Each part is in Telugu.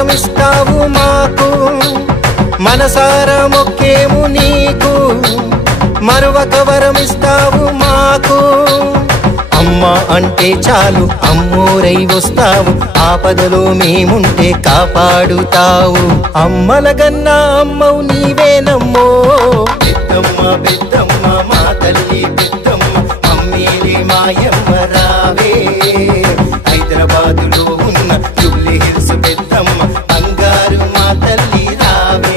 వరమిస్తావు మాకు మనసారా మొక్కేము నీకు మరువక వరమిస్తావు మాకు అమ్మ అంటే చాలు అమ్మోరై వస్తావు ఆపదలో మేముంటే కాపాడుతావు అమ్మలగన్నా అమ్మవు నీవేనమ్మో పెద్దమ్మ పెద్దమ్మ మా తల్లి పెద్దమ్మ మమ్మీలి మాయమ్మ రావే హైదరాబాదులో ఉన్న జూబ్లీ హిల్స్ పెద్దమ్మ బంగారు మా తల్లి రావే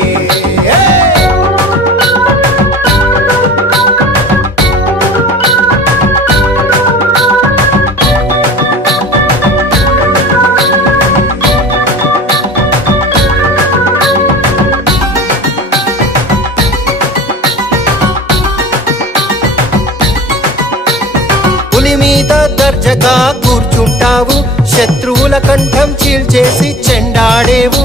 మీద దర్జగా కూర్చుంటావు శత్రువుల కంఠం చీల్చేసి చెండాడేవు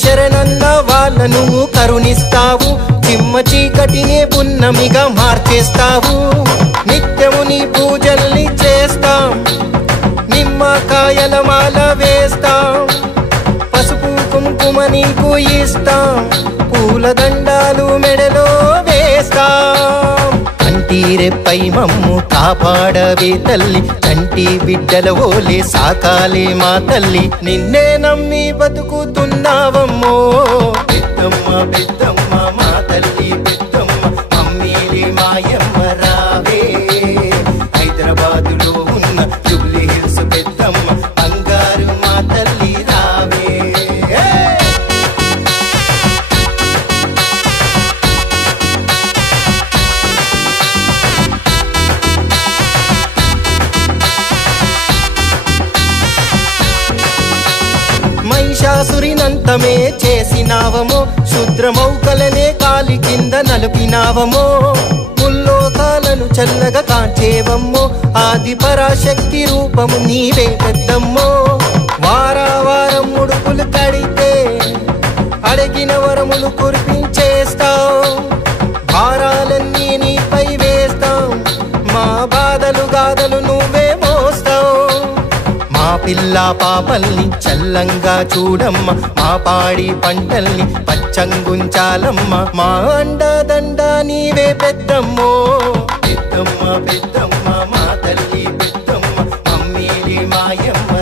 శరణన్న వాళ్ళను కరుణిస్తావు చిమ్మ చీకటినే పున్నమిగా మార్చేస్తావు నిత్యము నీ పూజల్ని చేస్తాం నిమ్మకాయల మాల వేస్తాం పసుపు కుంకుమ నీకు ఇస్తాం పూలదండాలు మెడలో వేస్తాం కంటిరెప్పై మమ్ము కాపాడవే తల్లి కంటి బిడ్డల ఓలే సాకాలే మా తల్లి నిన్నే నమ్మి బతుకుతున్నావమ్మో పెద్దమ్మ పెద్దమ్మ మా తల్లి పెద్దమ్మ మమ్మీలి మాయమ్మ రావే హైదరాబాదులో ఉన్న జూబ్లీ హిల్స్ పెద్దమ్మ బంగారు మా తల్లి రావే మహిషాసురినంతమే చేసినావమో శుద్రమౌకలనే కాలి కింద నలిపినావమో ముల్లోకాలను చల్లగా కాంచేవమ్మో ఆది పరాశక్తి రూపము నీవే పెద్దమ్మో వారావారం ముడుపులు కడితే అడిగిన వరములు కురిపించేస్తాం భారాలన్నీ నీపై వేస్తాం మా బాధలు గాథలు నువ్వే మోస్తావు మా పిల్ల పాపల్ని చల్లంగా చూడమ్మ మా పాడి పంటల్ని పచ్చంగుంచాలమ్మ మా అండదండ నీవే పెద్దమ్మో పెద్దమ్మ పెద్దమ్మ మా తల్లి పెద్దమ్మ మమ్మీలి మాయమ్మ